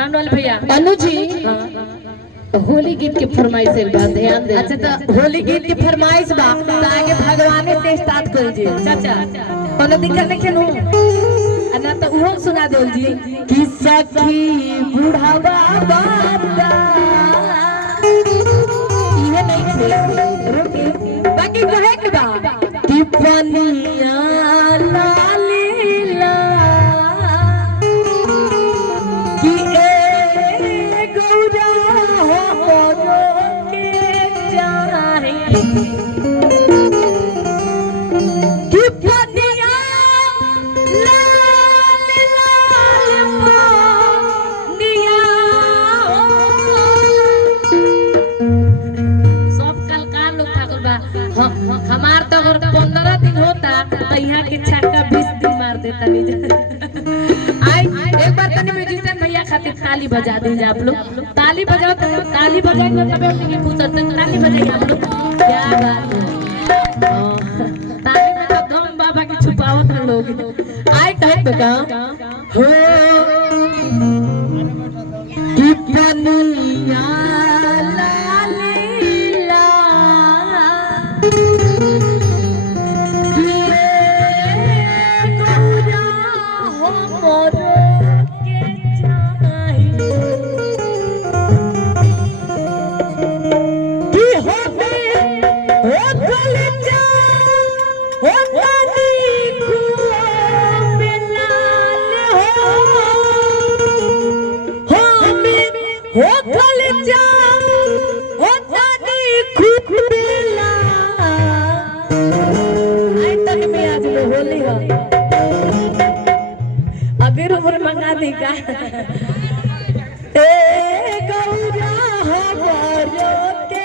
सामने वाले भैया अनु जी होली गीत के फरमाइश बा ध्यान दे। अच्छा तो होली गीत की फरमाइश बा तो आगे भगवाने से स्टार्ट कर जी चाचा कोनो दिक्कत नहीं खेनु ना तो उहो सुना दो जी कि सखी बुढ़ावा बाबा ये नहीं थे रुके बाकी कहे के बा कि पनिया लालीला कि ए गौरा हो मोरो के जाए कि पनिया हमार तो अगर 15 दिन होता तो यहाँ की छक्का 20 दिन मार देता आई एक बार तनी म्यूजिशियन भैया खातिर ताली बजा दीजिए आप लोग ताली बजाओ तो ताली बजाएंगे तब अपनी पूछते ताली बजाएंगे आप लोग क्या बात है ताली में तो धम बाबा की छुपावत है लोग आई कहे तो का हो कि पनिया अबीर उम्र मंगा देगा ए गौरा हमारो के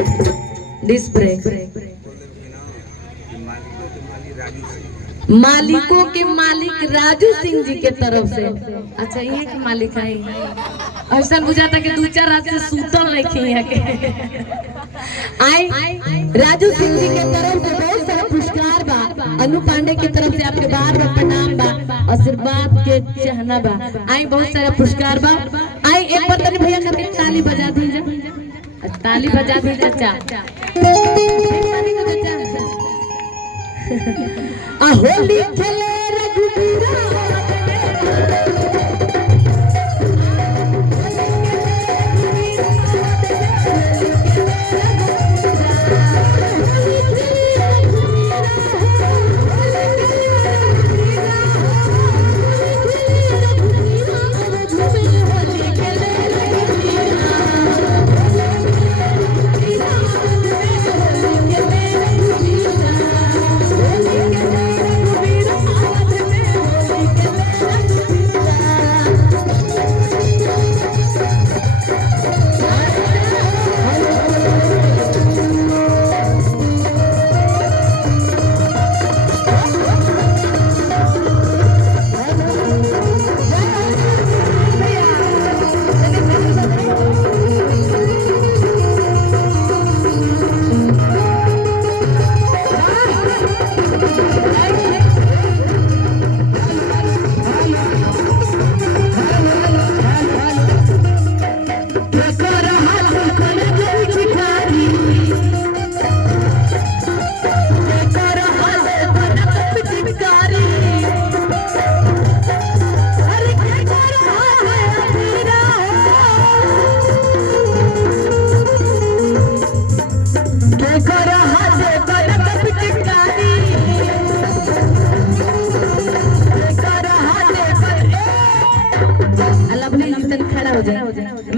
डिस्क ब्रेक। मालिकों के मालिक राजू सिंह जी के तरफ से। अच्छा ये के मालिक है, ऐसा बुझाता कि 2-4 रात से सूतल रखी है के। आई राजू सिंह जी के तरफ से बहुत सारा पुरस्कार बा। अनु पांडे की तरफ से आपके बार बार प्रणाम बा, आशीर्वाद के चाहना बा। आई बहुत सारा पुरस्कार बा। आई एक बार तनी भैया खातिर ताली बजा दीजिए, ताली बजा दीजिए चाचा। होली खेले रघुबीरा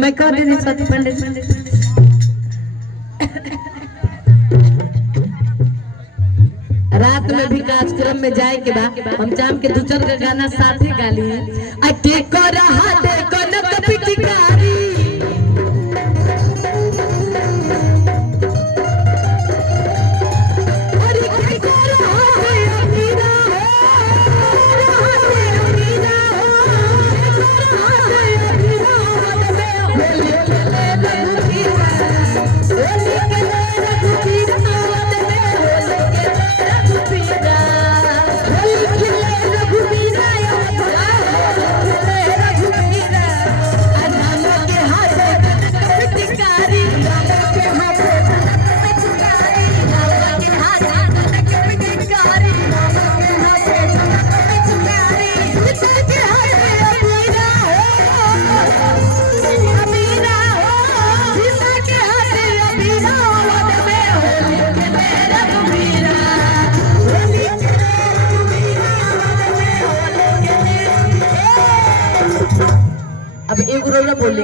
मैं कह दे सती पंडित। रात में भी कार्यक्रम में जाए के बाद हम चाम के 2-4 का गाना साथे गाली है। के कर हाथ कनक पिचकारी अब एक रोला बोले।